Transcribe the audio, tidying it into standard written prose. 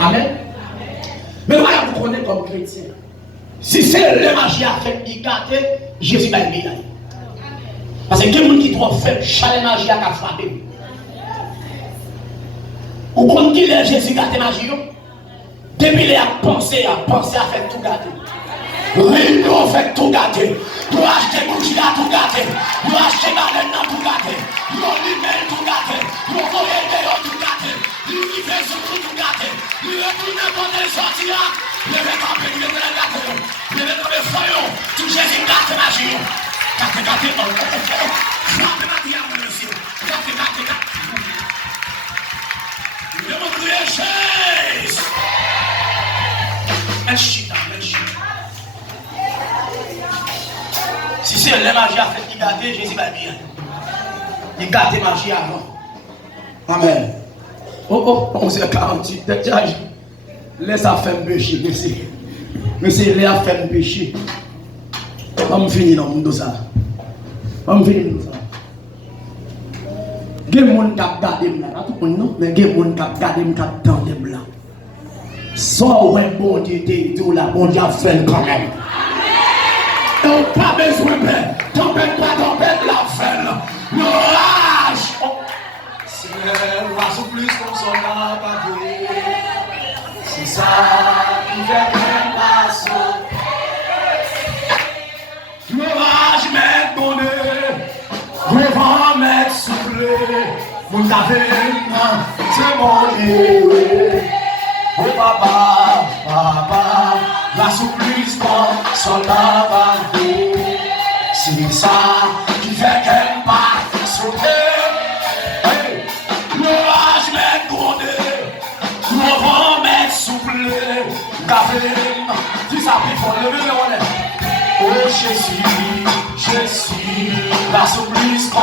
Amen. Mais voilà, vous connaissez comme chrétien. Si c'est le magie à faire gâter, Jésus va le dire. Parce que quelqu'un qui doit faire chalet magie à frapper. Ou comme qui est Jésus gâter magie, depuis il a pensé à faire tout gâter. Oui, nous on fait tout gâter. Nous acheter Moutila tout gâter. Nous acheter Marlène tout gâter. Nous limel tout gâter. Nous voyons tout gâter. Nous fait surtout tout gâter. Nous retournons pour les sortir. Nous camper, nous les gâter. Nous les foyons. Tout Jésus gâter magie. Gâter, gâter, frappe magie à mon monsieur. Gâter, gâter, gâter. Nous devons crier Jésus. Merci. Si c'est le magie à faire qui gâte, Jésus va bien. Il gâte magie avant. Amen. Oh, 11h48, déjà, laisse à faire un péché, monsieur, laisse à faire un péché. On va finir dans le monde ça. On va finir dans ça. Il y a des gens qui ont gardé là, tout le monde non, mais il y a des gens qui ont gardé là. Soit ouais, bon Dieu, tout là, bon Dieu a fait quand même. Non, pas besoin de paix. Tempête pas, tempête la fait. L'orage. C'est l'oiseau plus qu'on s'en a pas vu. C'est ça qui fait qu'un passo. L'orage m'est donné. Le vent m'est soufflé. Vous avez c'est mon Dieu. Oh papa, la souplesse qu'on s'en a pas vu. C'est ça qui fait qu'elle part sauter. Hey. L'orage m'est grondé, le vent m'est soufflé. Gavin, qui s'appuie pour lever le relais. Oh Jésus, la souplesse qu'on